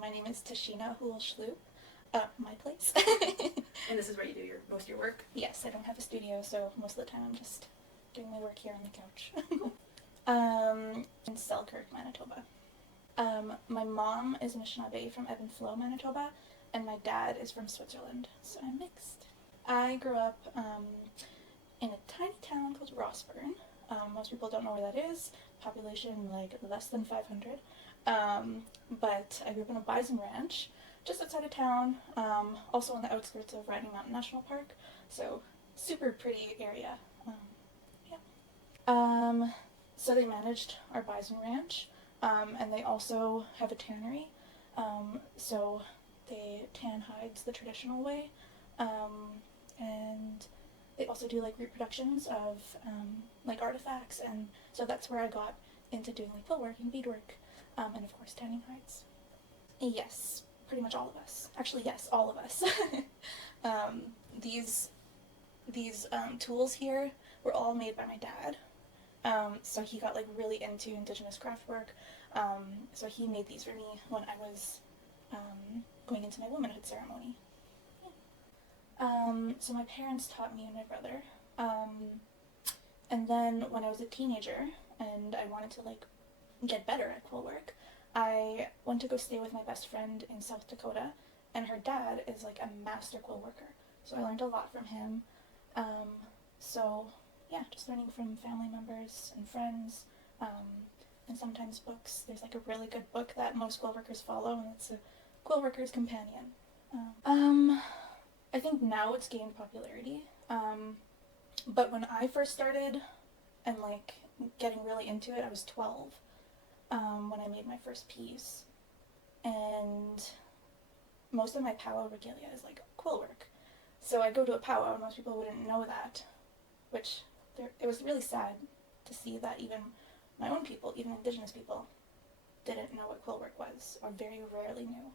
My name is Tashina Houle-Schlup. My place. And this is where you do most of your work? Yes, I don't have a studio, so most of the time I'm just doing my work here on the couch. In Selkirk, Manitoba. My mom is Anishinaabe from Ebb and Flow, Manitoba, and my dad is from Switzerland, so I'm mixed. I grew up in a tiny town called Rossburn. Most people don't know where that is. Population like less than 500. But I grew up in a bison ranch just outside of town, also on the outskirts of Riding Mountain National Park, so super pretty area. So they managed our bison ranch, and they also have a tannery, so they tan hides the traditional way, and they also do like reproductions of like artifacts, and so that's where I got into doing like quilt work and beadwork, and of course tanning hides. Yes, pretty much all of us. Actually, yes, all of us. These tools here were all made by my dad. So he got like really into Indigenous craft work. So he made these for me when I was going into my womanhood ceremony. Yeah. So my parents taught me and my brother. And then when I was a teenager and I wanted to like get better at quilt work, I went to go stay with my best friend in South Dakota, and her dad is like a master quilt worker. So I learned a lot from him. So yeah, just learning from family members and friends, and sometimes books. There's like a really good book that most quilt workers follow, and it's a Quilt Worker's Companion. I think now it's gained popularity, but when I first started and like getting really into it, I was 12 when I made my first piece, and most of my powwow regalia is like quilt work. So I go to a powwow, and most people wouldn't know that, which it was really sad to see that even my own people, even Indigenous people, didn't know what quilt work was, or very rarely knew.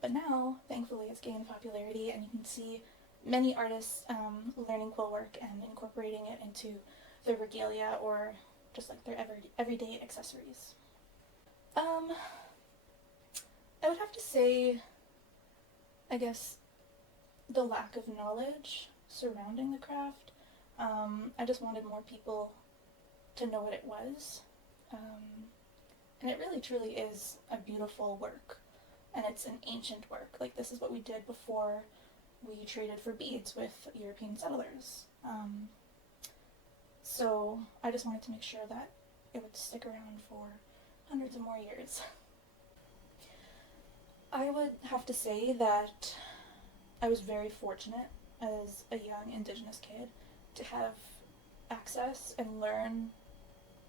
But now, thankfully, it's gained popularity, and you can see many artists learning quilt work and incorporating it into their regalia or just like their everyday accessories. I would have to say, I guess, the lack of knowledge surrounding the craft. I just wanted more people to know what it was. And it really truly is a beautiful work. And it's an ancient work. Like, this is what we did before we traded for beads with European settlers. So I just wanted to make sure that it would stick around for hundreds of more years. I would have to say that I was very fortunate as a young Indigenous kid to have access and learn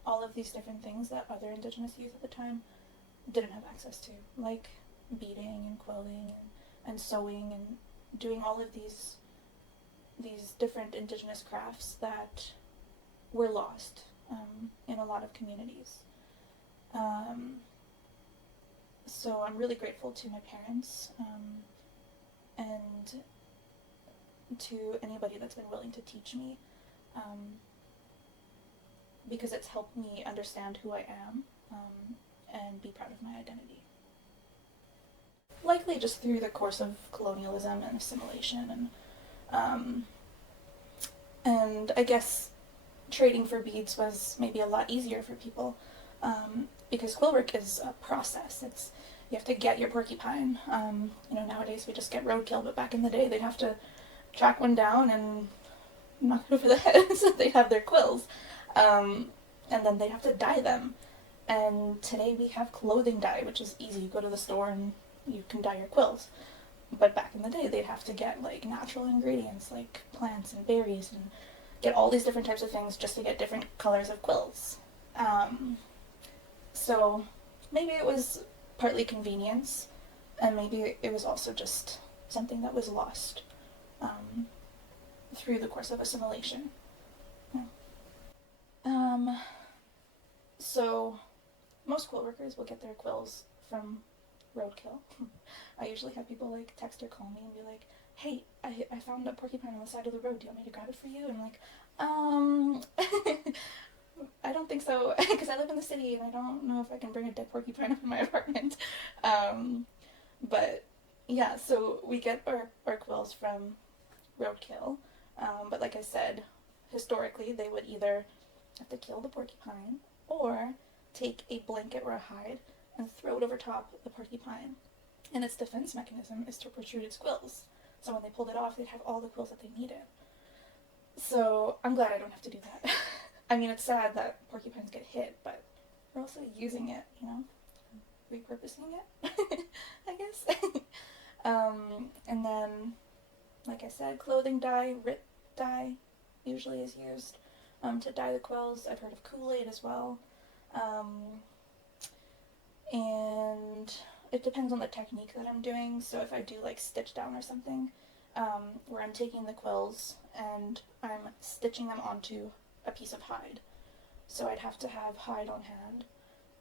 all of these different things that other Indigenous youth at the time didn't have access to, like beading and quilting and sewing and doing all of these different Indigenous crafts that were lost in a lot of communities. So I'm really grateful to my parents and to anybody that's been willing to teach me, because it's helped me understand who I am and be proud of my identity. Likely just through the course of colonialism and assimilation, and I guess trading for beads was maybe a lot easier for people, because quilt work is a process. You have to get your porcupine. Nowadays we just get roadkill, but back in the day they'd have to track one down and knock it over the head so they'd have their quills. And then they'd have to dye them. And today we have clothing dye, which is easy. You go to the store and you can dye your quills. But back in the day they'd have to get like natural ingredients like plants and berries and get all these different types of things just to get different colors of quills. So maybe it was partly convenience, and maybe it was also just something that was lost through the course of assimilation. So most quilt workers will get their quills from roadkill. I usually have people like text or call me and be like, hey, I found a porcupine on the side of the road, do you want me to grab it for you? And I'm like, I don't think so, because I live in the city and I don't know if I can bring a dead porcupine up in my apartment. But yeah, so we get our quills from roadkill. But like I said, historically they would either have to kill the porcupine or take a blanket or a hide and throw it over top the porcupine. And its defense mechanism is to protrude its quills. So when they pulled it off, they'd have all the quills that they needed. So I'm glad I don't have to do that. I mean, it's sad that porcupines get hit, but we're also using it, you know, repurposing it, I guess. And then, like I said, clothing dye, RIP dye, usually is used to dye the quills. I've heard of Kool-Aid as well. And it depends on the technique that I'm doing. So if I do like stitch down or something, where I'm taking the quills and I'm stitching them onto a piece of hide. So I'd have to have hide on hand,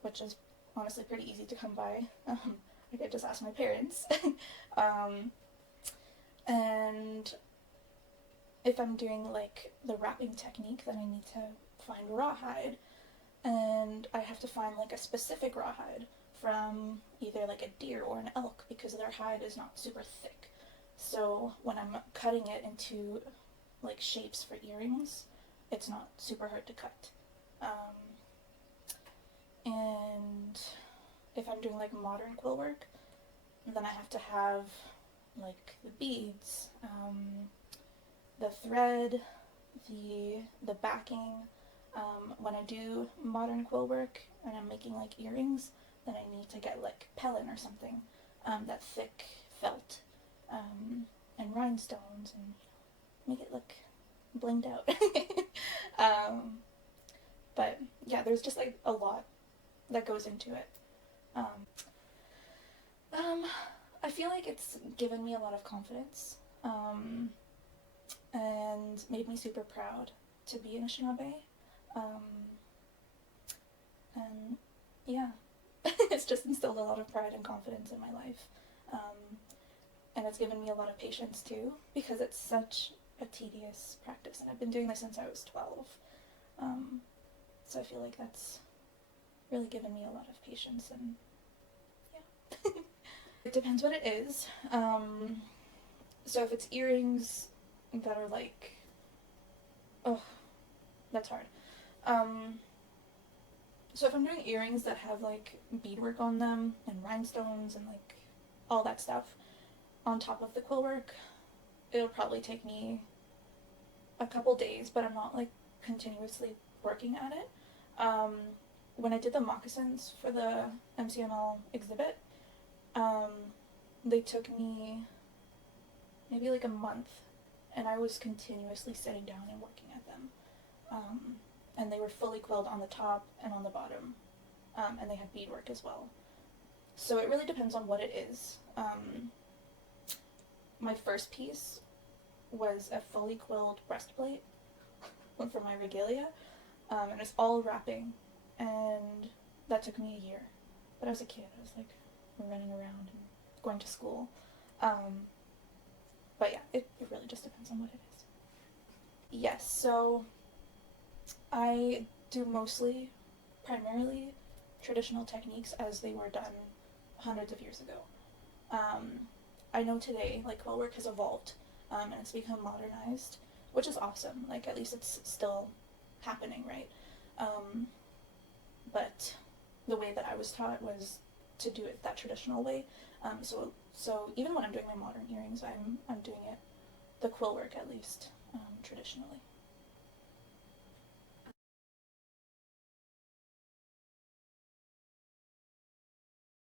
which is honestly pretty easy to come by. I could just ask my parents. And if I'm doing like the wrapping technique, then I need to find rawhide, and I have to find like a specific rawhide from either like a deer or an elk because their hide is not super thick. So when I'm cutting it into like shapes for earrings, it's not super hard to cut. And if I'm doing like modern quill work, then I have to have like the beads, the thread, the backing. When I do modern quill work and I'm making like earrings, then I need to get like pellin or something, that thick felt, and rhinestones, and make it look blinged out. But yeah, there's just like a lot that goes into it. I feel like it's given me a lot of confidence, and made me super proud to be an Anishinaabe. And yeah, it's just instilled a lot of pride and confidence in my life. And it's given me a lot of patience too, because it's such a tedious practice, and I've been doing this since I was 12. So I feel like that's really given me a lot of patience, and yeah. It depends what it is. So if it's earrings that are like, oh, that's hard. So if I'm doing earrings that have like beadwork on them and rhinestones and like all that stuff on top of the quill work, it'll probably take me a couple days, but I'm not like continuously working at it. When I did the moccasins for the MCML exhibit, they took me maybe like a month, and I was continuously sitting down and working at them. And they were fully quilled on the top and on the bottom, and they had beadwork as well. So it really depends on what it is. My first piece was a fully quilled breastplate for my regalia, and it's all wrapping, and that took me a year. But I was a kid, I was like running around and going to school. But yeah, it really just depends on what it is. Yes, so I do primarily traditional techniques as they were done hundreds of years ago. I know today, like, quill work has evolved, and it's become modernized, which is awesome. Like, at least it's still happening, right? But the way that I was taught was to do it that traditional way. So even when I'm doing my modern earrings, I'm doing it, the quill work at least, traditionally.